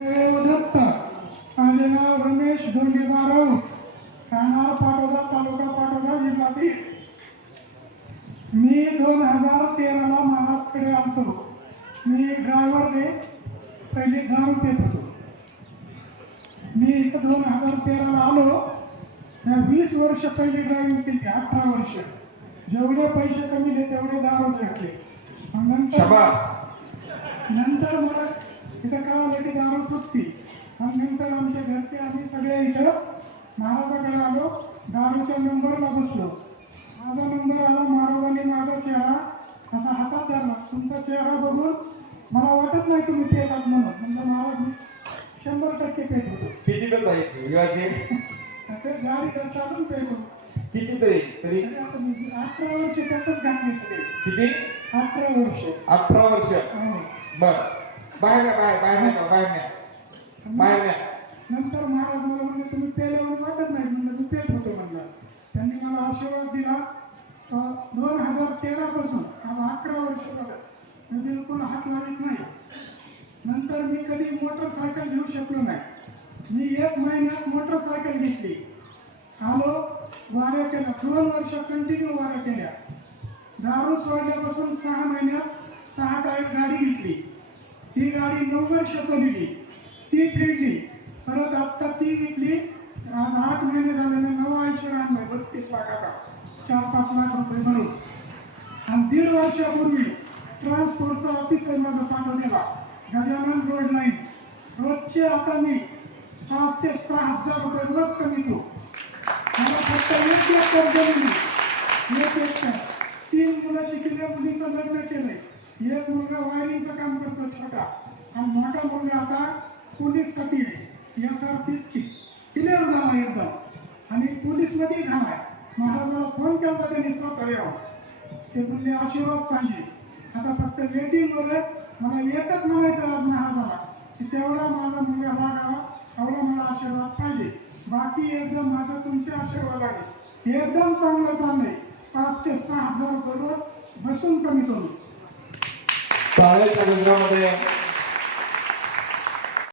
दत्त माझे नाव रमेश धोंडीबा राऊत, राहणार पाटोदा, तालुका पाटोदा, जिल्हा बीड. मी 2013ला महाराजकडे आलतो. मी ड्रायव्हरने पहिले दारू पेत होतो. मी इथं 2013ला आलो. 20 वर्ष पहिली ड्रायव्हिंग केली, 18 वर्ष. जेवढे पैसे कमीले तेवढे दारू घेतले. नंतर मला इथं कळालं की दारू सुटती. आणि नंतर आमच्या घरचे आम्ही सगळे इथं महाराजाकडे आलो. दारूच्या नंबरला बसलो. माझा नंबर आला. महाराजांनी माझा चेहरा असा हातात धरला. तुमचा चेहरा बघून मला वाटत नाही तुम्ही पेतात म्हणून. म्हणजे महाराज मी 100% पेत होतो. किती पेत आहे गाडी तर चालून पेत होतो. किती तरी आता मी 18 वर्ष त्यातच घातली. किती? 18 वर्ष. 18 वर्ष. बर. बाहेर नंतर महाराज मला म्हणले तुम्ही पेले म्हणून वाटत नाही. म्हणजे मी पेत होतो म्हणलं. त्यांनी मला आशीर्वाद दिला. 2013 पासून आज 11 वर्ष झालं मी बिलकुल हात लावत नाही. नंतर मी कधी मोटरसायकल घेऊ शकलो नाही. मी 1 महिन्यात मोटरसायकल घेतली. आलो, वाऱ्या केल्या. 2 वर्ष कंटिन्यू वाऱ्या केल्या. दारू सोडल्यापासून 6 महिन्यात 6 टायर गाडी घेतली. ती गाडी 9 वर्ष चालली. ती फिरली. परत आत्ता ती विकली. आज 8 महिने झालेले. नवा ऐंशी आणलाय 32 लाखाचा, 4-5 लाख रुपये भरून. आणि 1.5 वर्षापूर्वी ट्रान्सपोर्टचा ऑफिसर माझा पाठवलेला गजानन रोड लाईन्स. रोजचे आता मी 5 ते 6 हजार रुपये रोज कमीतो. मला फक्त 1 एकर जमिनी, 1 एकर. 3 मुलं शिकले, मुलीचं लग्न केलंय. एक मुलगा वायरिंगचं काम करतो छोटा, आणि मोठा मुलगा आता पोलीससाठी आहे. यासारखी क्लिअर झाला एकदम, आणि पोलीसमध्ये झालाय. महाराजाला फोन केला त्यांनी स्वतः यावं. ते म्हणजे आशीर्वाद पाहिजे. आता फक्त वेटिंगवर आहे. मला एकच म्हणायचं आज महाराजाला की तेवढा माझा मुलगा लागावा, एवढा मला आशीर्वाद पाहिजे. बाकी एकदम माझा तुमचे आशीर्वाद आहे. एकदम चांगलं चाललंय. 5 ते 6 हजार रुपये रोज बसून कमी करू. शाळेच्या केंद्रामध्ये